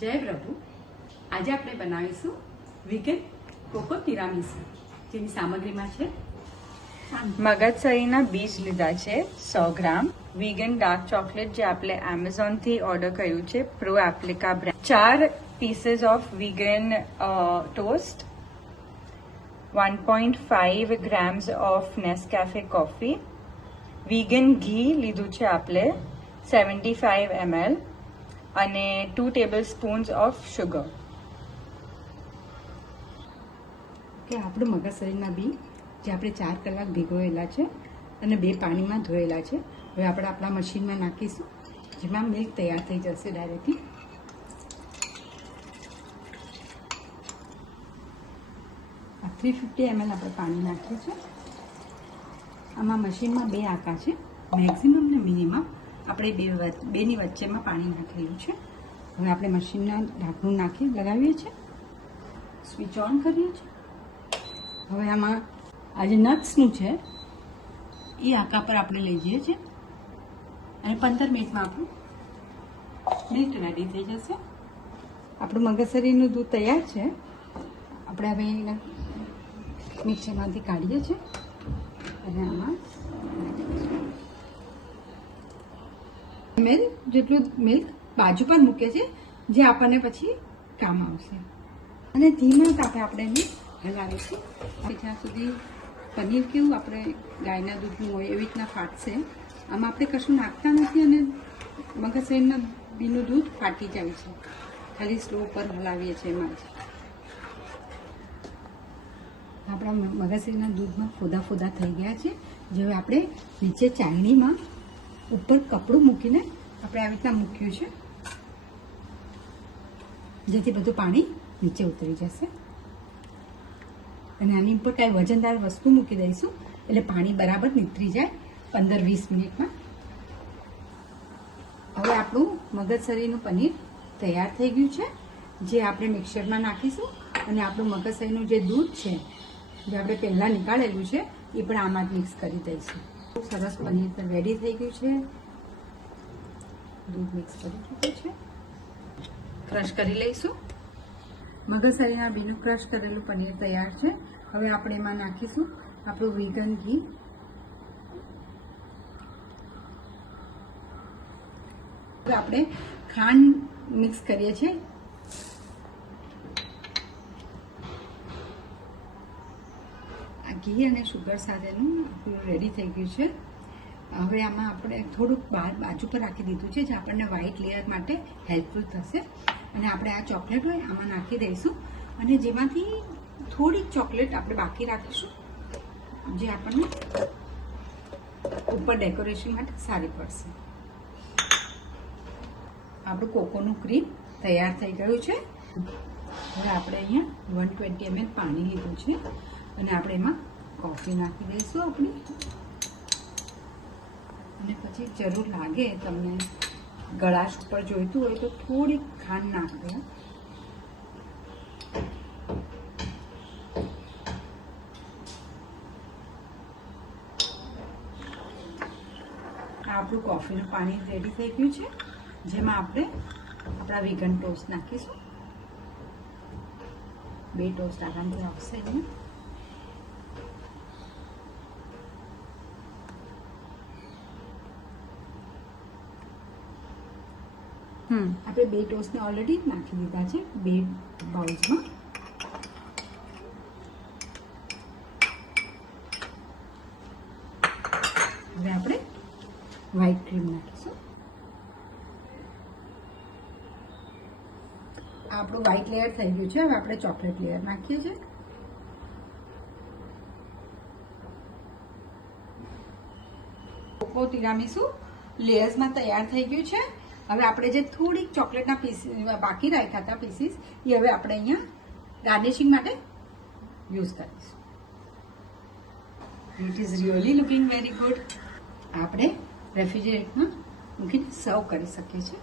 જય પ્રભુ. આજે આપણે બનાવીશું વીગન કોકો તિરામીસુ, જેની સામગ્રીમાં છે મગજસરીના બીજ લીધા છે 100 ગ્રામ, વીગન ડાર્ક ચોકલેટ જે આપણે એમેઝોન થી ઓર્ડર કર્યું છે, પ્રો એપ્લિકા brand, 4 pieces of vegan toast, 1.5 grams of Nescafe coffee, vegan ઘી લીધું છે આપણે 75 ml અને 2 ટેબલસ્પૂન્સ ઓફ શુગર. કે આપણું મગજસરીના બી જે આપણે 4 કલાક ભીગોયેલા છે અને 2 પાણીમાં ધોયેલા છે. હવે આપણે આપણા મશીનમાં નાખીશું, જેમાં મિલ્ક તૈયાર થઈ જશે ડાયરેક્ટલી. આ 350 ml આપણે પાણી નાખ્યું છે. આમાં મશીનમાં 2 આકા છે, મેક્સિમમ ને મિનિમમ. આપણે બેની વચ્ચેમાં પાણી નાખેલું છે. હવે આપણે મશીનના ઢાંકણું નાખી લગાવીએ છીએ, સ્વિચ ઓન કરીએ છીએ. હવે આમાં આ જે નટ્સનું છે એ આકા પર આપણે લઈ જઈએ છીએ અને 15 મિનિટમાં આપણું મિલ્ક રેડી થઈ જશે. આપણું મગજસરીનું દૂધ તૈયાર છે. આપણે હવે એને મિક્સરમાંથી કાઢીએ છીએ અને આમાં ml જેટલું મિલ્ક બાજુ પર મૂકે છે, જે આપણને પછી કામ આવશે. અને ધીમા તાપે આપણે એને હલાવીશું જ્યાં સુધી પનીર કેવું આપણે ગાયના દૂધનું હોય એવી રીતના ફાટશે. આમાં આપણે કશું નાખતા નથી અને મગજસરીના બીનું દૂધ ફાટી જાય છે. ખાલી સ્લો પર હલાવીએ છીએ એમાં જ. આપણા મગજસરીના દૂધમાં ફોદા થઈ ગયા છે. જે આપણે નીચે ચાળણીમાં ઉપર કપડું મૂકીને આપણે આવી રીતના મૂક્યું છે, જેથી બધું પાણી નીચે ઉતરી જશે. અને આની ઉપર કાંઈ વજનદાર વસ્તુ મૂકી દઈશું એટલે પાણી બરાબર નીતરી જાય 15-20 મિનિટમાં. હવે આપણું મગજસરીનું પનીર તૈયાર થઈ ગયું છે, જે આપણે મિક્સરમાં નાખીશું. અને આપણું મગજસરીનું જે દૂધ છે, જે આપણે પહેલાં નીકાળેલું છે, એ પણ આમાં જ મિક્સ કરી દઈશું. સરસ પનીર પણ રેડી થઈ ગયું છે. દૂધ મિક્સ કરી દીધું છે. ક્રશ કરી લઈશું. મગજસરીના બીનું ક્રશ કરેલું પનીર તૈયાર છે. હવે આપણે એમાં નાખીશું આપણું વીગન ઘી. આપણે ખાંડ મિક્સ કરીએ છીએ. આ ઘી અને શુગર સાથેનું રેડી થઈ ગયું છે. હવે આમાં આપણે થોડુંક બાજુ પર રાખી દીધું છે, જે આપણને વ્હાઈટ લેયર માટે હેલ્પફુલ થશે. અને આપણે આ ચોકલેટ હોય આમાં નાખી દઈશું અને જેમાંથી થોડીક ચોકલેટ આપણે બાકી રાખીશું, જે આપણને ઉપર ડેકોરેશન માટે સારી પડશે. આપણું કોકોનું ક્રીમ તૈયાર થઈ ગયું છે. હવે આપણે અહીંયા 120 ml પાણી લીધું છે અને આપણે એમાં કોફી નાખી દઈશું આપણી. અને પછી જરૂર લાગે તમને ગળાશ ઉપર જોઈતું હોય તો થોડીક ખાંડ નાખજો. આપણું કોફીનું પાણી રેડી થઈ ગયું છે, જેમાં આપણે આપણા વીગન ટોસ્ટ નાખીશું. 2 ટોસ્ટ આરામથી આવશે અહીંયા. આપણે 2 ટોસ્ટને ઓલરેડી નાખી દીધા છે 2 બાઉલ્સમાં. હવે આપણે વ્હાઈટ ક્રીમ નાખીશું. આપણું વ્હાઈટ લેયર થઈ ગયું છે. હવે આપણે ચોકલેટ લેયર નાખીએ છીએ. કોકો તિરામીસુ લેયર્સમાં તૈયાર થઈ ગયું છે. હવે આપણે જે થોડીક ચોકલેટના પીસ બાકી રાખ્યા હતા પીસીસ, એ હવે આપણે અહીંયા ગાર્નિશિંગ માટે યુઝ કરીશું. It is really looking very good. આપણે રેફ્રિજરેટરમાં મૂકીને સર્વ કરી શકીએ છીએ.